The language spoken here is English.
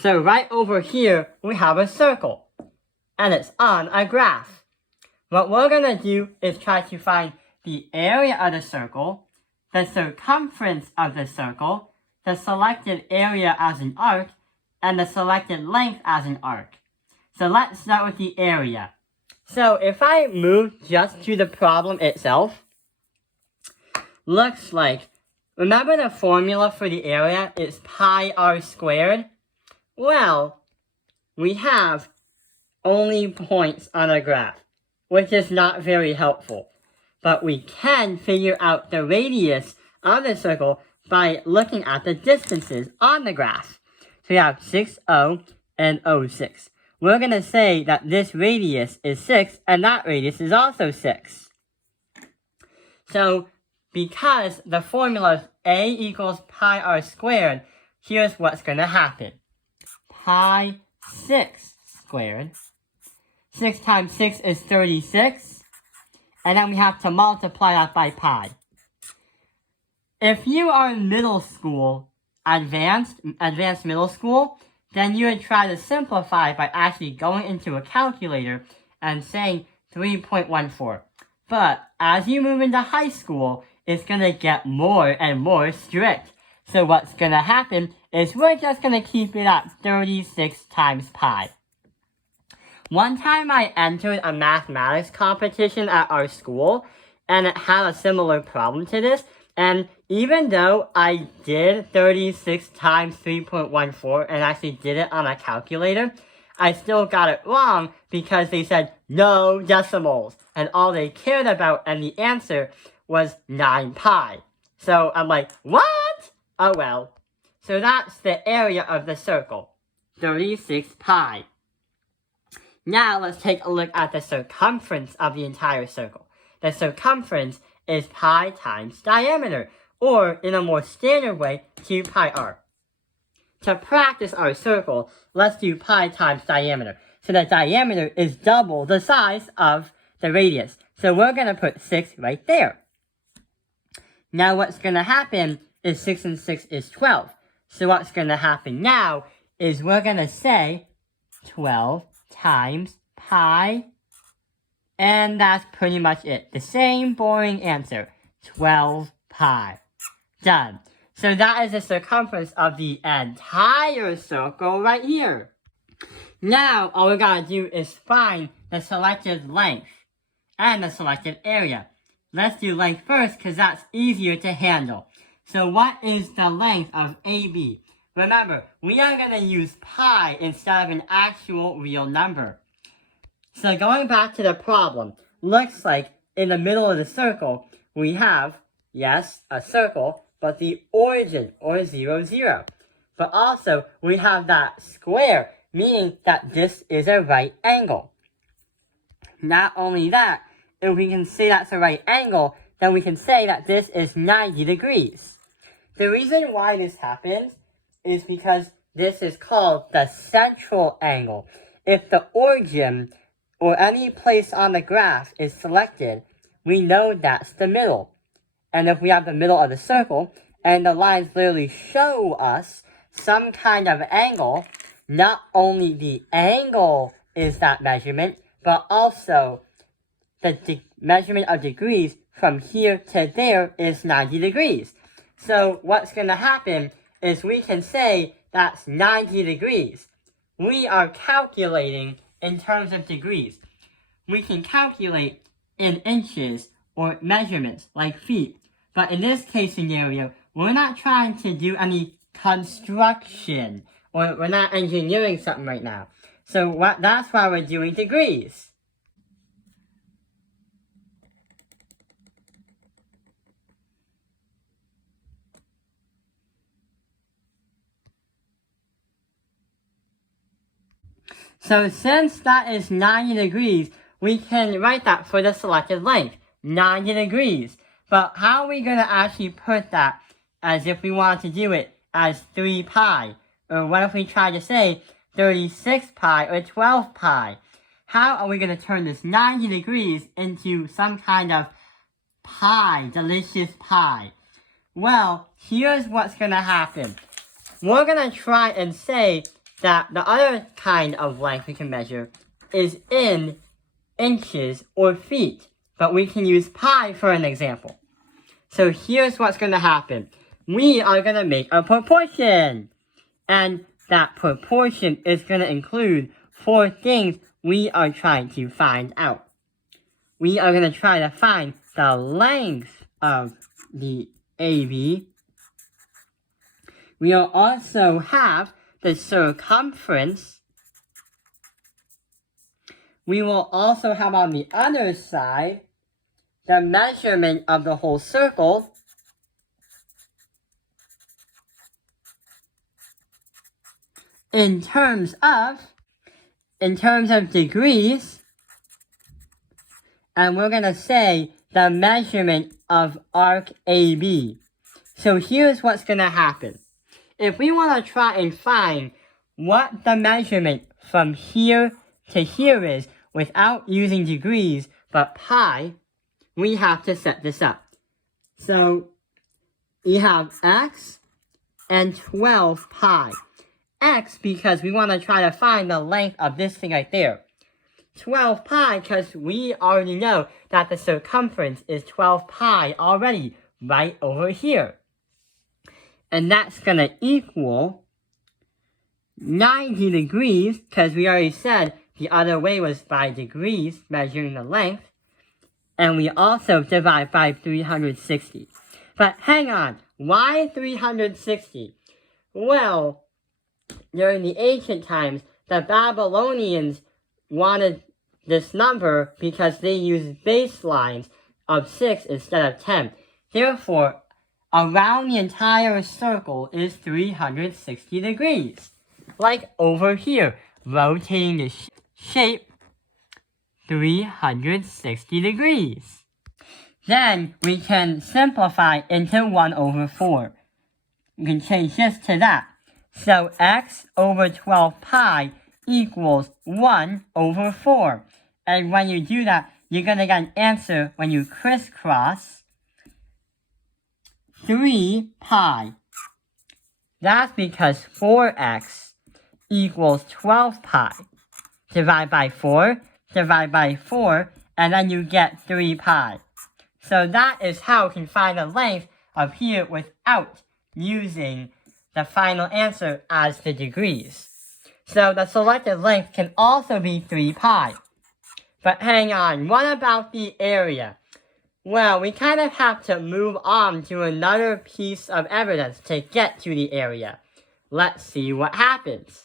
So right over here, we have a circle, and it's on a graph. What we're going to do is try to find the area of the circle, the circumference of the circle, the selected area as an arc, and the selected length as an arc. So let's start with the area. So if I move just to the problem itself, looks like, remember the formula for the area is pi r squared? Well, we have only points on a graph, which is not very helpful. But we can figure out the radius of the circle by looking at the distances on the graph. So we have 6, 0, and 0, 6. We're going to say that this radius is 6, and that radius is also 6. So, because the formula is a equals pi r squared, here's what's going to happen. Pi 6 squared. 6 times 6 is 36. And then we have to multiply that by pi. If you are in middle school, advanced middle school, then you would try to simplify by actually going into a calculator and saying 3.14. But as you move into high school, it's going to get more and more strict. So what's going to happen is we're just going to keep it at 36 times pi. One time I entered a mathematics competition at our school, and it had a similar problem to this. And even though I did 36 times 3.14 and actually did it on a calculator, I still got it wrong because they said no decimals. And all they cared about and the answer was 9 pi. So I'm like, what? Oh well. So that's the area of the circle, 36 pi. Now let's take a look at the circumference of the entire circle. The circumference is pi times diameter, or in a more standard way, 2 pi r. To practice our circle, let's do pi times diameter. So the diameter is double the size of the radius. So we're going to put 6 right there. Now what's going to happen is 6 and 6 is 12. So what's going to happen now is we're going to say 12 times pi, and that's pretty much it. The same boring answer, 12 pi. Done. So that is the circumference of the entire circle right here. Now, all we gotta do is find the selected length and the selected area. Let's do length first, because that's easier to handle. So what is the length of AB? Remember, we are going to use pi instead of an actual real number. So going back to the problem, looks like in the middle of the circle, we have, yes, a circle, but the origin, or 0, 0. But also, we have that square, meaning that this is a right angle. Not only that, if we can say that's a right angle, then we can say that this is 90 degrees. The reason why this happens is because this is called the central angle. If the origin or any place on the graph is selected, we know that's the middle. And if we have the middle of the circle, and the lines literally show us some kind of angle, not only the angle is that measurement, but also the measurement of degrees from here to there is 90 degrees. So what's going to happen is we can say that's 90 degrees. We are calculating in terms of degrees. We can calculate in inches or measurements like feet. But in this case scenario, we're not trying to do any construction, or we're not engineering something right now. So that's why we're doing degrees. So since that is 90 degrees, we can write that for the selected length, 90 degrees. But how are we going to actually put that as if we want to do it as 3 pi? Or what if we try to say 36 pi or 12 pi? How are we going to turn this 90 degrees into some kind of pie, delicious pie? Well, here's what's going to happen. We're going to try and say that the other kind of length we can measure is in inches or feet, but we can use pi for an example. So here's what's going to happen. We are going to make a proportion, and that proportion is going to include 4 things we are trying to find out. We are going to try to find the length of the AB. We will also have the circumference. We will also have on the other side the measurement of the whole circle. In terms of degrees, and we're going to say the measurement of arc AB. So here's what's going to happen. If we want to try and find what the measurement from here to here is without using degrees but pi, we have to set this up. So we have x and 12 pi. X because we want to try to find the length of this thing right there. 12 pi because we already know that the circumference is 12 pi already right over here. And that's going to equal 90 degrees because we already said the other way was by degrees measuring the length. And we also divide by 360. But hang on, why 360? Well, during the ancient times, the Babylonians wanted this number because they used baselines of 6 instead of 10. Therefore, around the entire circle is 360 degrees. Like over here, rotating the shape 360 degrees. Then we can simplify into 1 over 4. We can change this to that. So x over 12 pi equals 1 over 4. And when you do that, you're going to get an answer when you crisscross 3 pi. That's because 4x equals 12 pi. Divide by 4, divide by 4, and then you get 3 pi. So that is how we can find the length of here without using the final answer as the degrees. So the selected length can also be 3 pi. But hang on, what about the area? Well, we kind of have to move on to another piece of evidence to get to the area. Let's see what happens.